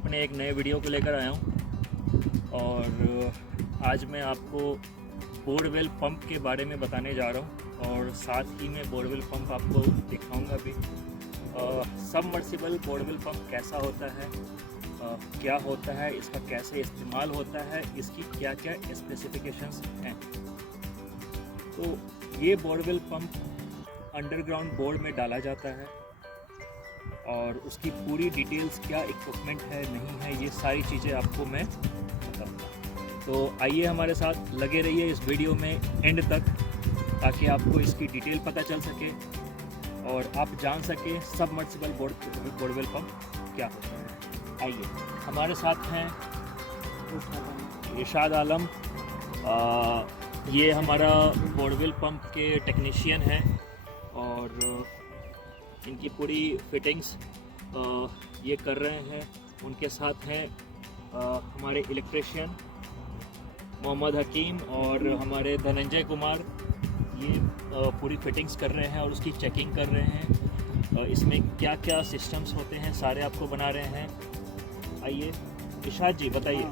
अपने एक नए वीडियो को लेकर आया हूँ और आज मैं आपको बोरवेल पंप के बारे में बताने जा रहा हूँ और साथ ही मैं बोरवेल पंप आपको दिखाऊंगा भी। सबमर्सिबल बोरवेल पंप कैसा होता है, क्या होता है, इसका कैसे इस्तेमाल होता है, इसकी क्या क्या स्पेसिफिकेशंस हैं। तो ये बोरवेल पंप अंडरग्राउंड बोर में डाला जाता है और उसकी पूरी डिटेल्स, क्या इक्विपमेंट है नहीं है, ये सारी चीज़ें आपको मैं बताऊंगा। तो आइए हमारे साथ लगे रहिए इस वीडियो में एंड तक, ताकि आपको इसकी डिटेल पता चल सके और आप जान सकें सबमर्सिबल बोरवेल पंप क्या होता है। आइए, हमारे साथ हैं इरशाद आलम, ये हमारा बोरवेल पंप के टेक्नीशियन हैं और इनकी पूरी फिटिंग्स ये कर रहे हैं। उनके साथ हैं हमारे इलेक्ट्रिशियन मोहम्मद हकीम और हमारे धनंजय कुमार, ये पूरी फिटिंग्स कर रहे हैं और उसकी चेकिंग कर रहे हैं। इसमें क्या क्या सिस्टम्स होते हैं सारे आपको बना रहे हैं। आइए इरशाद जी बताइए,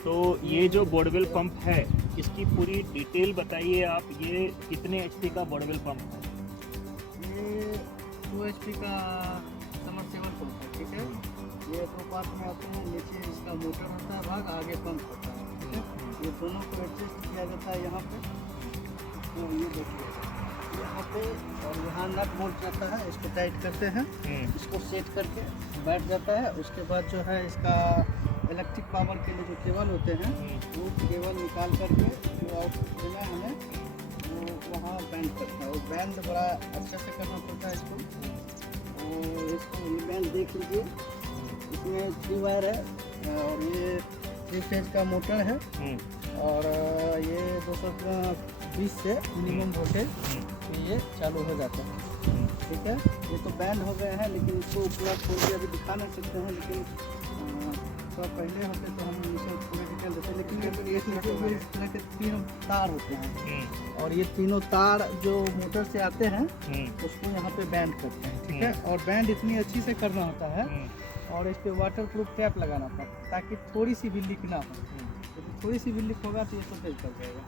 तो ये जो बोरवेल पंप है इसकी पूरी डिटेल बताइए आप। ये कितने एचपी का बोरवेल पंप है? ये 2 HP का सबमर्सिबल पंप है, ठीक है। ये दो पार्ट में आते हैं, नीचे इसका मोटर होता है भाग, आगे पंप होता है, ठीक है। ये दोनों को एडजस्ट किया जाता है यहाँ पे। तो ये देखिए यहाँ पे, और यहाँ नट बोल्ट जाता है, इसको टाइट करते हैं, इसको सेट करके बैठ जाता है। उसके बाद जो है इसका इलेक्ट्रिक पावर के लिए जो केबल होते हैं वो केबल निकाल करके जो आउटपुट देना है हमें, वो वहाँ बैंड करता है। वो बैंड बड़ा अच्छे से करना पड़ता है इसको। और इसको बैंड देख लीजिए, इसमें 3 वायर है और ये 3 फेज का मोटर है और ये 220 से मिनिमम वोल्टेज ये चालू हो जाता है, ठीक है। ये तो बैंड हो गए हैं, लेकिन इसको पूरा खोल के अभी दिखा नहीं सकते हैं, लेकिन थोड़ा पहले होते तो हम इसे पूरे डिटेल देते हैं। लेकिन ये इस तरह के 3 तार होते हैं और ये तीनों तार जो मोटर से आते हैं उसको यहाँ पे बैंड करते हैं, ठीक है। और बैंड इतनी अच्छी से करना होता है और इस पर वाटर प्रूफ टैप लगाना पड़ता है, ताकि थोड़ी सी भी लीक ना हो। यदि थोड़ी सी भी लीक होगा तो ये तो फेल कर जाएगा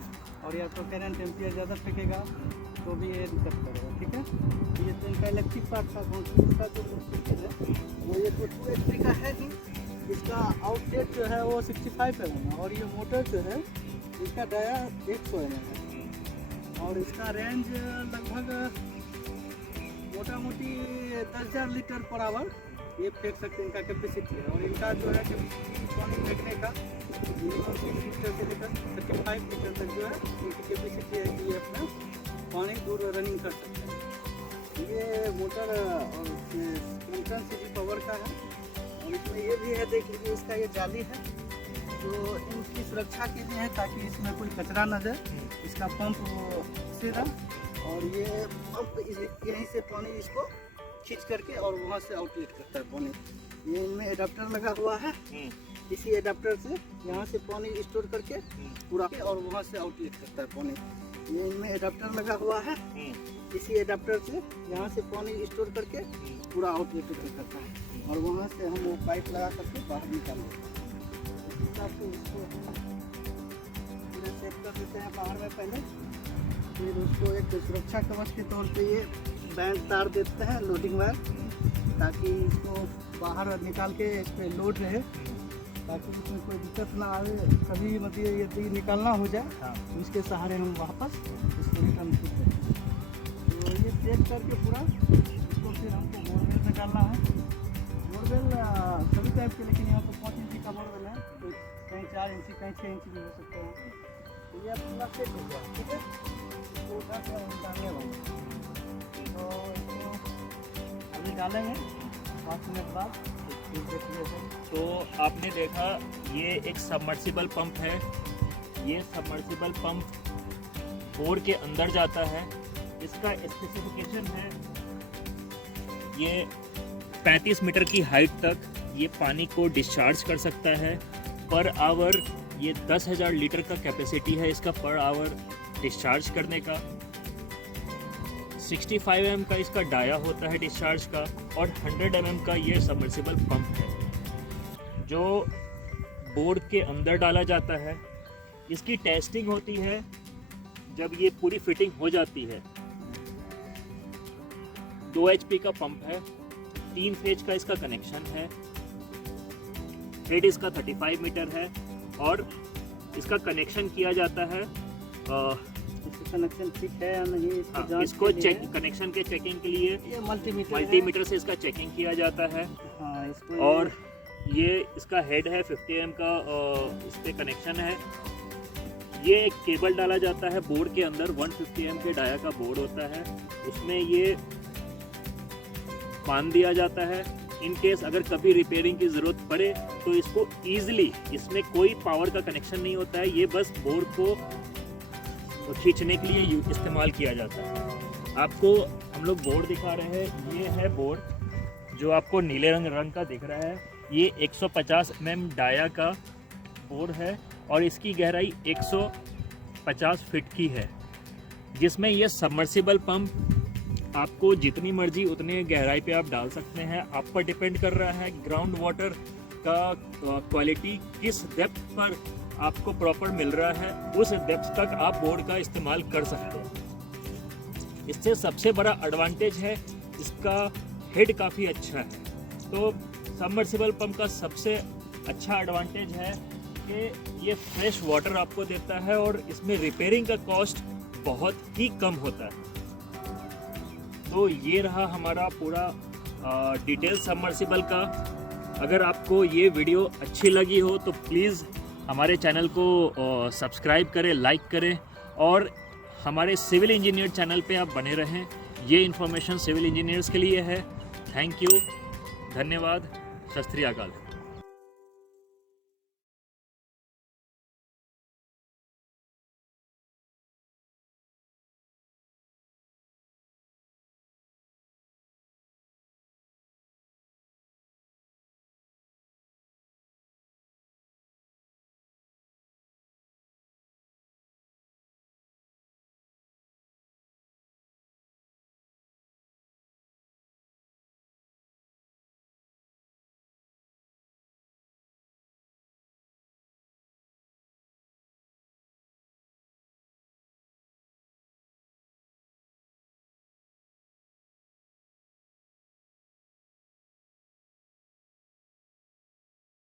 और या तो करंट एम्पियर ज़्यादा फेंकेगा तो भी ये दिक्कत करेगा, ठीक है। ये तो इनका इलेक्ट्रिक पार्ट था, इसका जो मोटर है वो ये तो 2 HP का है ही। इसका आउटलेट जो है वो 65 mm और ये मोटर जो है इसका डाया 100 mm है और इसका रेंज लगभग मोटा मोटी 10,000 लीटर पर आवर ये फेंक सकते हैं, इनका कैपेसिटी है। और इनका जो है पानी फेंकने का 6 लीटर से लेकर 35 लीटर तक जो है इनकी कैपेसिटी है कि ये अपना पानी दूर रनिंग कर सकते हैं। ये मोटर और कंट्रोल से भी पावर का है और इसमें ये भी है, देख लीजिए इसका ये जाली है जो इनकी सुरक्षा के लिए है, ताकि इसमें कोई कचरा न जाए। इसका पंप सीधा और ये पंप यहीं से पानी इसको खींच करके और वहाँ से आउटलेट करता है पानी। ये इनमें एडाप्टर लगा हुआ है, इसी एडाप्टर से यहाँ से पानी स्टोर करके पूरा और वहाँ से आउटलेट करता है पानी। ये इनमें एडाप्टर लगा हुआ है, इसी एडाप्टर से यहाँ से पानी स्टोर करके पूरा आउटलेट करता है और वहाँ से हम वो पाइप लगा करके बाहर निकालते हैं। इस हिसाब से इसको सेट कर देते हैं बाहर में पहले, फिर उसको एक सुरक्षा कवच के तौर पे ये बैंड तार देते हैं, लोडिंग वायर, ताकि इसको बाहर निकाल के इस पर लोड रहे, ताकि इसमें कोई दिक्कत ना आए। कभी मतलब यदि निकालना हो जाए तो इसके सहारे हम वापस इसको रिटर्न करते हैं। तो ये सेट करके पूरा इसको फिर हमको बोरवेल में डालना है। बोरवेल सभी टाइप के, लेकिन यहाँ पर 5 इंची का बोरवेल है, तो कहीं 4 इंची कहीं 6 इंची भी हो सकते हैं। तो ये पूरा सेट हो गया, ठीक है। इसको उठा के डालने वाले, तो इसको अभी डालेंगे 5 मिनट बाद। तो आपने देखा ये एक सबमर्सिबल पंप है। ये सबमर्सिबल पंप बोर के अंदर जाता है। इसका स्पेसिफिकेशन है ये 35 मीटर की हाइट तक ये पानी को डिस्चार्ज कर सकता है पर आवर। ये 10,000 लीटर का कैपेसिटी है इसका पर आवर डिस्चार्ज करने का। 65 mm का इसका डाया होता है डिस्चार्ज का और 100 mm का ये सबमर्सिबल पंप है। जो बोर्ड के अंदर डाला जाता है। इसकी टेस्टिंग होती है जब ये पूरी फिटिंग हो जाती है। 2 HP का पंप है, 3 फेज का इसका कनेक्शन है, हेड इसका 35 मीटर है और इसका कनेक्शन किया जाता है। कनेक्शन ठीक है या नहीं इसको जांच इसको के लिए कनेक्शन के चेकिंग के लिए ये मल्टीमीटर से इसका चेकिंग किया जाता है। हाँ, इसको और ये इसका हेड है, 50 mm का इस पे कनेक्शन है। ये एक केबल डाला जाता है बोर्ड के अंदर, 150 mm के डाया का बोर्ड होता है, उसमें ये बांध दिया जाता है। इन केस अगर कभी रिपेयरिंग की ज़रूरत पड़े तो इसको ईजिली, इसमें कोई पावर का कनेक्शन नहीं होता है, ये बस बोर्ड को खींचने के लिए इस्तेमाल किया जाता है। आपको हम लोग बोर्ड दिखा रहे हैं, ये है बोर्ड जो आपको नीले रंग का दिख रहा है। ये 150 mm डाया का बोर्ड है और इसकी गहराई 150 फीट की है, जिसमें ये सबमर्सिबल पंप आपको जितनी मर्जी उतने गहराई पे आप डाल सकते हैं। आप पर डिपेंड कर रहा है ग्राउंड वाटर का क्वालिटी किस डेप्थ पर आपको प्रॉपर मिल रहा है, उस डेप्थ तक आप बोर्ड का इस्तेमाल कर सकते हैं। इससे सबसे बड़ा एडवांटेज है इसका हेड काफ़ी अच्छा है। तो सबमर्सिबल पंप का सबसे अच्छा एडवांटेज है कि ये फ्रेश वाटर आपको देता है और इसमें रिपेयरिंग का कॉस्ट बहुत ही कम होता है। तो ये रहा हमारा पूरा डिटेल सबमर्सिबल का। अगर आपको ये वीडियो अच्छी लगी हो तो प्लीज़ हमारे चैनल को सब्सक्राइब करें, लाइक करें और हमारे सिविल इंजीनियर चैनल पे आप बने रहें। ये इन्फॉर्मेशन सिविल इंजीनियर्स के लिए है। थैंक यू, धन्यवाद, सत श्री अकाल।